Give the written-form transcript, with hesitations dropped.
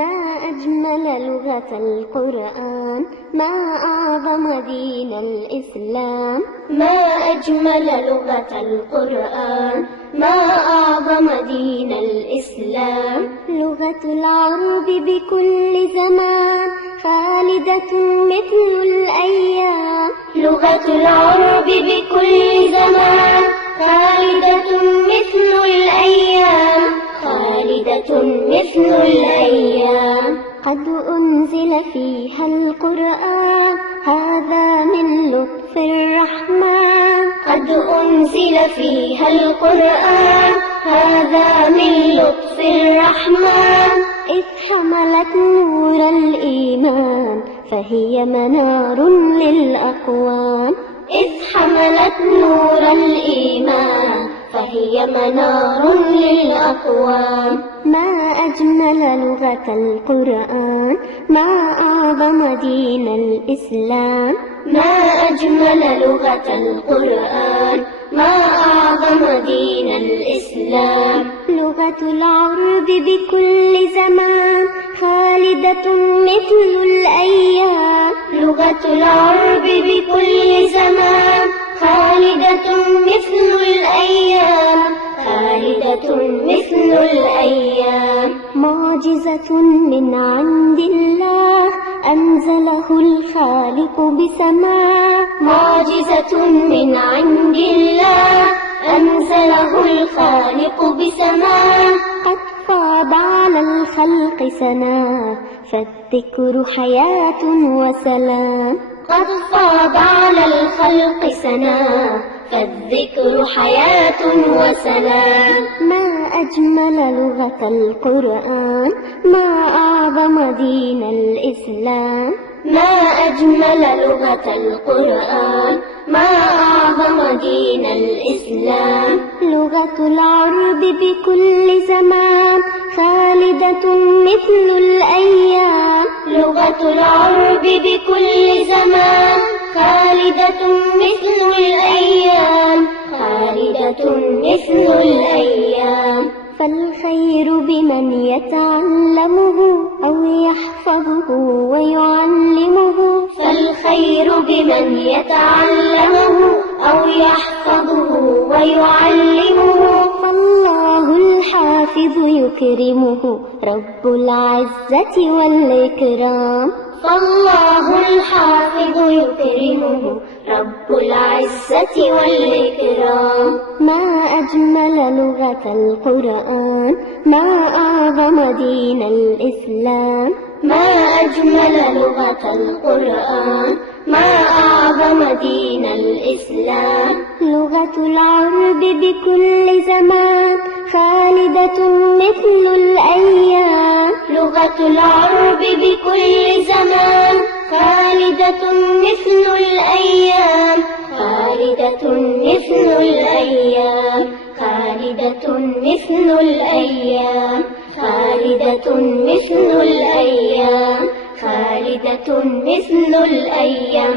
ما أجمل لغة القرآن، ما أعظم دين الإسلام. ما أجمل لغة القرآن، ما أعظم دين الإسلام. لغة العرب بكل زمان خالدة مثل الأيام. لغة العرب بكل زمان خالدة مثل الأيام. خالدة مثل الأيام. قد أنزل فيها القرآن، هذا من لطف الرحمن. قد أنزل فيها القرآن، هذا من لطف الرحمن. إذ حملت نور الإيمان، فهي منار للأقوام. إذ حملت نور الإيمان، فهي منار للأقوام. ما أجمل لغة القرآن، ما أعظم دين الإسلام. ما أجمل لغة القرآن، ما أعظم دين الإسلام. لغة العرب بكل زمان خالدة مثل الأيام. لغة العرب بكل زمان خالدة مثل الأيام. خالدة مثل الأيام. معجزة من عند الله، أنزله الخالق بسماع. معجزة من عند الله، أنزله الخالق بسماع. قد فاض على الخلق سنا، فالذكر حياة وسلام. قد فاض على الخلق سنا، فالذكر حياة وسلام. ما أجمل لغة القرآن، ما أعظم دين الإسلام. ما أجمل لغة القرآن، ما أعظم دين الإسلام. لغة العرب بكل زمان خالدة مثل الأيام. لغة العرب بكل زمان خالدة مثل الأيام. خالدة مثل الأيام. فالخير بمن يتعلمه أو يحفظه ويعلمه. فالخير بمن يتعلمه أو يحفظه ويعلمه. فالله الحافظ يكرمه رب العزة والإكرام. فالله الحافظ يكرمه رب العزة والإكرام. ما أجمل لغة القرآن، ما أعظم دين الإسلام. ما أجمل لغة القرآن، ما أعظم دين الإسلام. لغة العرب بكل زمان خالدة مثل الأيام. لغة العرب بكل زمان خالدة مثل الأيام. خالدة مثل الأيام. خالدة مثل الأيام. خالدة مثل الأيام. خالدة مثل الأيام.